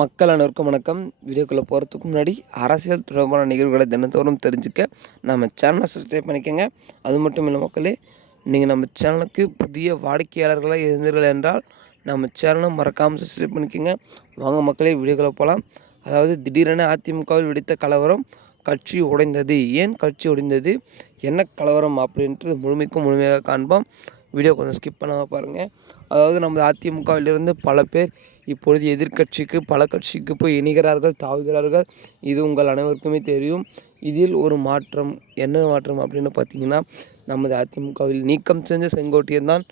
மக்கள் அனைவருக்கும் வணக்கம். வீடியோக்குள்ளே போகிறதுக்கு முன்னாடி அரசியல் தொடர்பான நிகழ்வுகளை தினத்தோறும் தெரிஞ்சுக்க நம்ம சேனலை சப்ஸ்கிரைப் பண்ணிக்கோங்க. அது மட்டும் இல்லை மக்களே நீங்கள் நம்ம சேனலுக்கு புதிய வாடிக்கையாளர்களாக இருந்தீர்கள் என்றால் நம்ம சேனலை மறக்காமல் சப்ஸ்கிரைப் பண்ணிக்கோங்க. வாங்க மக்களே வீடியோக்குள்ளே போகலாம் அதாவது திடீரென அதிமுகவில் வெடித்த கலவரம் கட்சி உடைந்தது. ஏன் கட்சி உடைந்தது என்ன கலவரம் அப்படின்ட்டு முழுமைக்கும் முழுமையாக காண்போம். வீடியோ கொஞ்சம் ஸ்கிப் பண்ணாமல் பாருங்கள் அதாவது நமது அதிமுகவிலிருந்து பல பேர் இப்பொழுது எதிர்க்கட்சிக்கு பல கட்சிக்கு போய் இணைகிறார்கள் தாவுகிறார்கள். இது உங்கள் அனைவருக்குமே தெரியும். இதில் ஒரு மாற்றம் என்ன மாற்றம் அப்படின்னு பார்த்தீங்கன்னா நமது அதிமுகவில் நீக்கம் செஞ்ச செங்கோட்டையன் தான்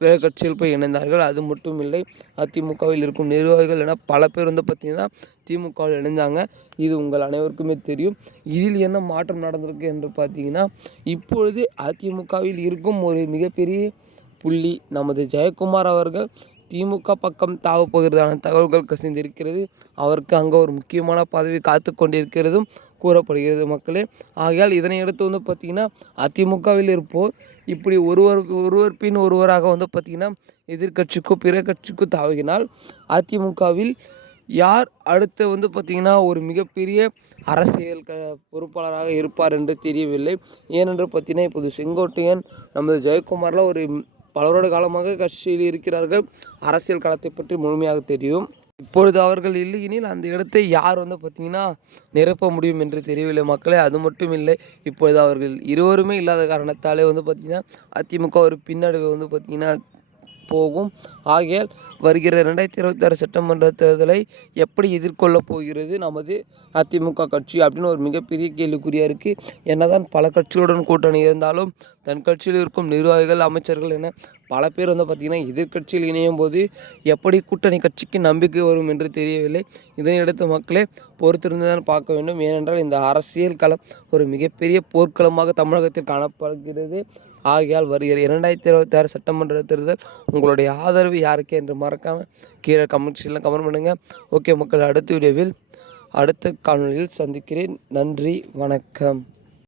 பிற கட்சியில் போய் இணைந்தார்கள். அது மட்டும் இல்லை அதிமுகவில் இருக்கும் நிர்வாகிகள் என பல பேர் வந்து பார்த்திங்கன்னா திமுகவில் இணைஞ்சாங்க. இது உங்கள் அனைவருக்குமே தெரியும். இதில் என்ன மாற்றம் நடந்திருக்கு என்று பார்த்தீங்கன்னா இப்பொழுது அதிமுகவில் இருக்கும் ஒரு மிகப்பெரிய புள்ளி நமது ஜெயக்குமார் அவர்கள் திமுக பக்கம் தாவப் போகிறதான தகவல்கள் கசிந்திருக்கிறது. அவருக்கு அங்கே ஒரு முக்கியமான பதவி காத்து கொண்டிருக்கிறதும் கூறப்படுகிறது மக்களே. ஆகையால் இதனை அடுத்து வந்து பார்த்திங்கன்னா அதிமுகவில் இருப்போர் இப்படி ஒருவருக்கு ஒருவர் பின் ஒருவராக வந்து பார்த்திங்கன்னா எதிர்க்கட்சிக்கோ பிற கட்சிக்கோ தாவினால் அதிமுகவில் யார் அடுத்து வந்து பார்த்திங்கன்னா ஒரு மிகப்பெரிய அரசியல் க பொறுப்பாளராக இருப்பார் என்று தெரியவில்லை. ஏனென்று பார்த்தீங்கன்னா இப்போது செங்கோட்டையன் நமது ஜெயக்குமாரில் ஒரு பலரோடு காலமாக கட்சியில் இருக்கிறார்கள். அரசியல் களத்தை பற்றி முழுமையாக தெரியும். இப்பொழுது அவர்கள் இல்லையெனில் அந்த இடத்தை யார் வந்து பார்த்தீங்கன்னா நிரப்ப முடியும் என்று தெரியவில்லை மக்களே. அது மட்டும் இல்லை இப்பொழுது அவர்கள் இருவருமே இல்லாத காரணத்தாலே வந்து பார்த்திங்கன்னா அதிமுக ஒரு பின்னடைவை வந்து பார்த்திங்கன்னா போகும். ஆகையால் வருகிற ரெண்டாயிரத்தி இருபத்தாறு சட்டமன்ற தேர்தலை எப்படி எதிர்கொள்ளப் போகிறது நமது அதிமுக கட்சி அப்படின்னு ஒரு மிகப்பெரிய கேள்விக்குறியாக இருக்குது என்னதான் பல கட்சிகளுடன் கூட்டணி இருந்தாலும் தன் கட்சியில் இருக்கும் நிர்வாகிகள் அமைச்சர்கள் என பல பேர் வந்து பார்த்திங்கன்னா எதிர்கட்சியில் இணையும் போது எப்படி கூட்டணி கட்சிக்கு நம்பிக்கை வரும் என்று தெரியவில்லை. இதனையடுத்து மக்களே பொறுத்திருந்துதான் பார்க்க வேண்டும். ஏனென்றால் இந்த அரசியல் களம் ஒரு மிகப்பெரிய போர்க்களமாக தமிழகத்தில் காணப்படுகிறது. ஆகையால் வருகிற இரண்டாயிரத்தி இருபத்தி ஆறு சட்டமன்ற தேர்தல் உங்களுடைய ஆதரவு யாருக்கே என்று மறக்காமல் கீழே கமெண்ட்ஸில் கமெண்ட் பண்ணுங்கள் ஓகே மக்கள் அடுத்த வீடியோவில் அடுத்த காணொலியில் சந்திக்கிறேன். நன்றி வணக்கம்.